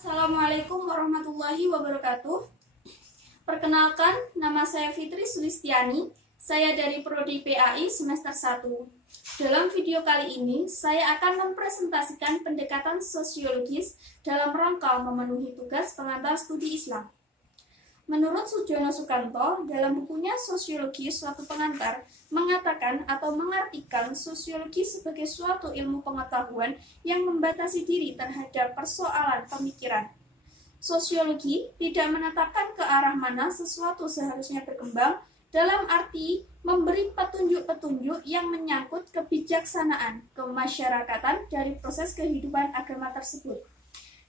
Assalamualaikum warahmatullahi wabarakatuh. Perkenalkan, nama saya Fitri Sulistiani. Saya dari Prodi PAI semester 1. Dalam video kali ini, saya akan mempresentasikan pendekatan sosiologis dalam rangka memenuhi tugas pengantar studi Islam. Menurut Sujono Sukanto, dalam bukunya Sosiologi Suatu Pengantar, mengatakan atau mengartikan sosiologi sebagai suatu ilmu pengetahuan yang membatasi diri terhadap persoalan pemikiran. Sosiologi tidak menetapkan ke arah mana sesuatu seharusnya berkembang dalam arti memberi petunjuk-petunjuk yang menyangkut kebijaksanaan, kemasyarakatan dari proses kehidupan agama tersebut.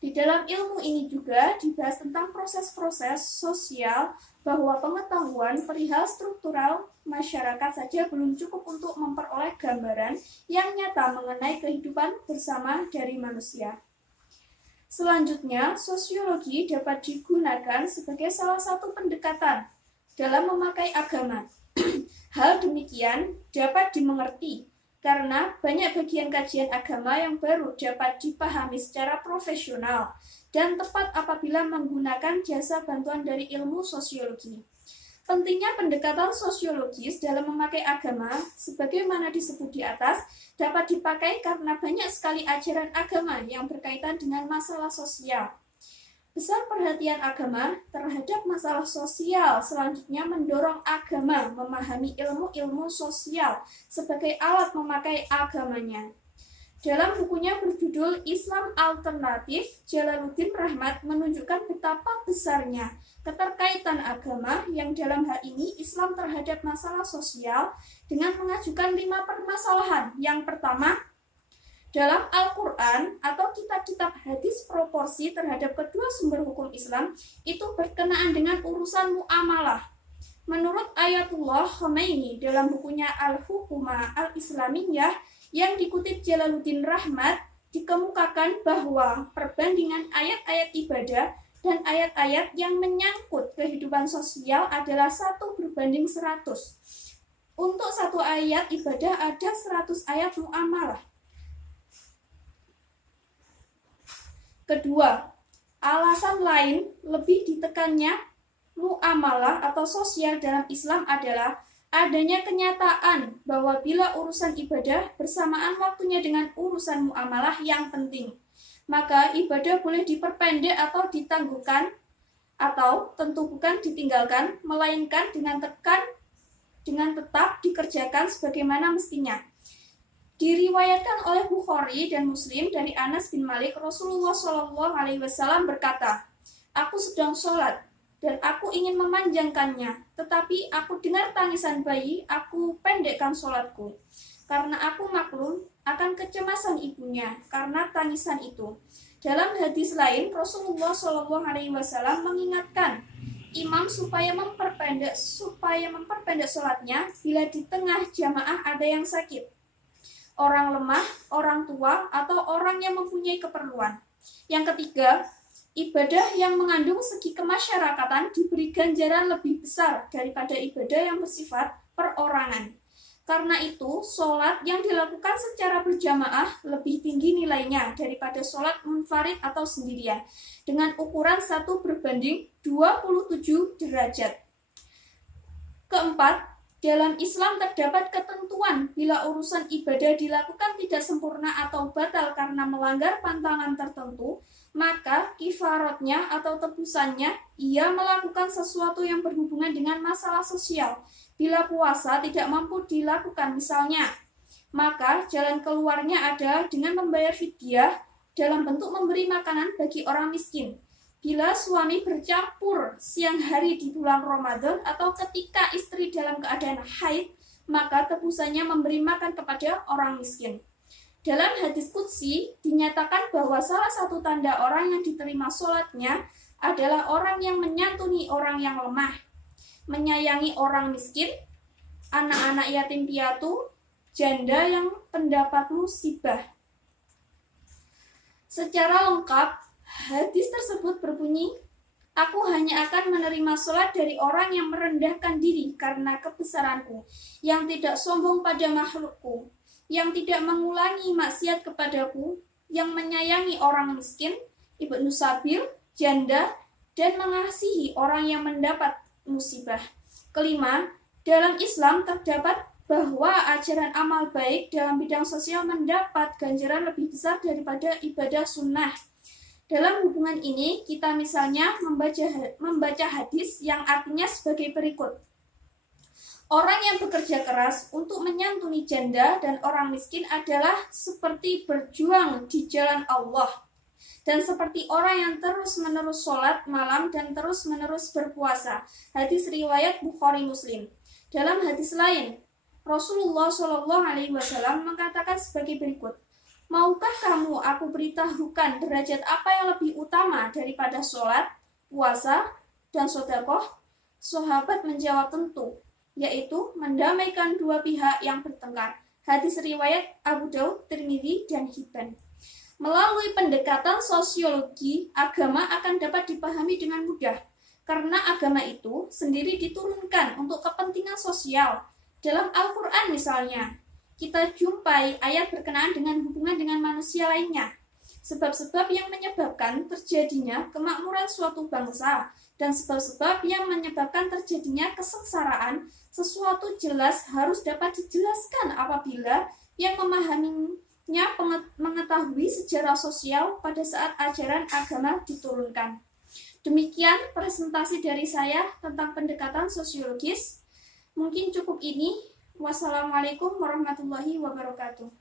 Di dalam ilmu ini juga dibahas tentang proses-proses sosial bahwa pengetahuan perihal struktural masyarakat saja belum cukup untuk memperoleh gambaran yang nyata mengenai kehidupan bersama dari manusia. Selanjutnya, sosiologi dapat digunakan sebagai salah satu pendekatan dalam memakai agama. Hal demikian dapat dimengerti karena banyak bagian kajian agama yang baru dapat dipahami secara profesional dan tepat apabila menggunakan jasa bantuan dari ilmu sosiologi. Pentingnya pendekatan sosiologis dalam memakai agama, sebagaimana disebut di atas, dapat dipakai karena banyak sekali ajaran agama yang berkaitan dengan masalah sosial. Besar perhatian agama terhadap masalah sosial selanjutnya mendorong agama memahami ilmu-ilmu sosial sebagai alat memakai agamanya. Dalam bukunya berjudul Islam Alternatif, Jalaluddin Rahmat menunjukkan betapa besarnya keterkaitan agama yang dalam hal ini Islam terhadap masalah sosial dengan mengajukan 5 permasalahan. Yang pertama, dalam Al-Quran atau kitab-kitab hadis proporsi terhadap kedua sumber hukum Islam itu berkenaan dengan urusan muamalah. Menurut Ayatullah Khomeini dalam bukunya Al-Hukuma Al-Islamiyah yang dikutip Jalaluddin Rahmat, dikemukakan bahwa perbandingan ayat-ayat ibadah dan ayat-ayat yang menyangkut kehidupan sosial adalah 1:100. Untuk satu ayat ibadah ada 100 ayat muamalah. Kedua, alasan lain lebih ditekannya muamalah atau sosial dalam Islam adalah adanya kenyataan bahwa bila urusan ibadah bersamaan waktunya dengan urusan muamalah yang penting, maka ibadah boleh diperpendek atau ditangguhkan, atau tentu bukan ditinggalkan, melainkan dengan tetap dikerjakan sebagaimana mestinya. Diriwayatkan oleh Bukhari dan Muslim dari Anas bin Malik, Rasulullah SAW berkata, "Aku sedang sholat dan aku ingin memanjangkannya, tetapi aku dengar tangisan bayi, aku pendekkan sholatku, karena aku maklum akan kecemasan ibunya karena tangisan itu." Dalam hadis lain, Rasulullah SAW mengingatkan imam supaya memperpendek sholatnya bila di tengah jamaah ada yang sakit, orang lemah, orang tua, atau orang yang mempunyai keperluan. Yang ketiga, ibadah yang mengandung segi kemasyarakatan diberi ganjaran lebih besar daripada ibadah yang bersifat perorangan. Karena itu, sholat yang dilakukan secara berjamaah lebih tinggi nilainya daripada sholat munfarid atau sendirian, dengan ukuran 1:27 derajat. Keempat, dalam Islam terdapat ketentuan bila urusan ibadah dilakukan tidak sempurna atau batal karena melanggar pantangan tertentu, maka kifaratnya atau tebusannya ia melakukan sesuatu yang berhubungan dengan masalah sosial. Bila puasa tidak mampu dilakukan misalnya, maka jalan keluarnya ada dengan membayar fidyah dalam bentuk memberi makanan bagi orang miskin. Bila suami bercampur siang hari di bulan Ramadan atau ketika istri dalam keadaan haid, maka tebusannya memberi makan kepada orang miskin. Dalam hadis qudsi dinyatakan bahwa salah satu tanda orang yang diterima sholatnya adalah orang yang menyantuni orang yang lemah, menyayangi orang miskin, anak-anak yatim piatu, janda yang pendapat musibah. Secara lengkap, hadis tersebut berbunyi, "Aku hanya akan menerima sholat dari orang yang merendahkan diri karena kebesaranku, yang tidak sombong pada makhlukku, yang tidak mengulangi maksiat kepadaku, yang menyayangi orang miskin, Ibnu Sabil, janda, dan mengasihi orang yang mendapat musibah. Kelima, dalam Islam terdapat bahwa ajaran amal baik dalam bidang sosial mendapat ganjaran lebih besar daripada ibadah sunnah. Dalam hubungan ini, kita misalnya membaca hadis yang artinya sebagai berikut. Orang yang bekerja keras untuk menyantuni janda dan orang miskin adalah seperti berjuang di jalan Allah, dan seperti orang yang terus-menerus sholat malam dan terus-menerus berpuasa. Hadis riwayat Bukhari Muslim. Dalam hadis lain, Rasulullah SAW mengatakan sebagai berikut, maukah kamu aku beritahukan derajat apa yang lebih utama daripada sholat, puasa, dan sedekah? Sahabat menjawab tentu, yaitu mendamaikan dua pihak yang bertengkar. Hadis riwayat Abu Daud, Tirmidzi, dan Hibban. Melalui pendekatan sosiologi, agama akan dapat dipahami dengan mudah, karena agama itu sendiri diturunkan untuk kepentingan sosial. Dalam Al-Quran misalnya, kita jumpai ayat berkenaan dengan hubungan dengan manusia lainnya, sebab-sebab yang menyebabkan terjadinya kemakmuran suatu bangsa, dan sebab-sebab yang menyebabkan terjadinya kesengsaraan. Sesuatu jelas harus dapat dijelaskan apabila yang memahaminya mengetahui sejarah sosial pada saat ajaran agama diturunkan. Demikian presentasi dari saya tentang pendekatan sosiologis. Mungkin cukup ini. Wassalamualaikum warahmatullahi wabarakatuh.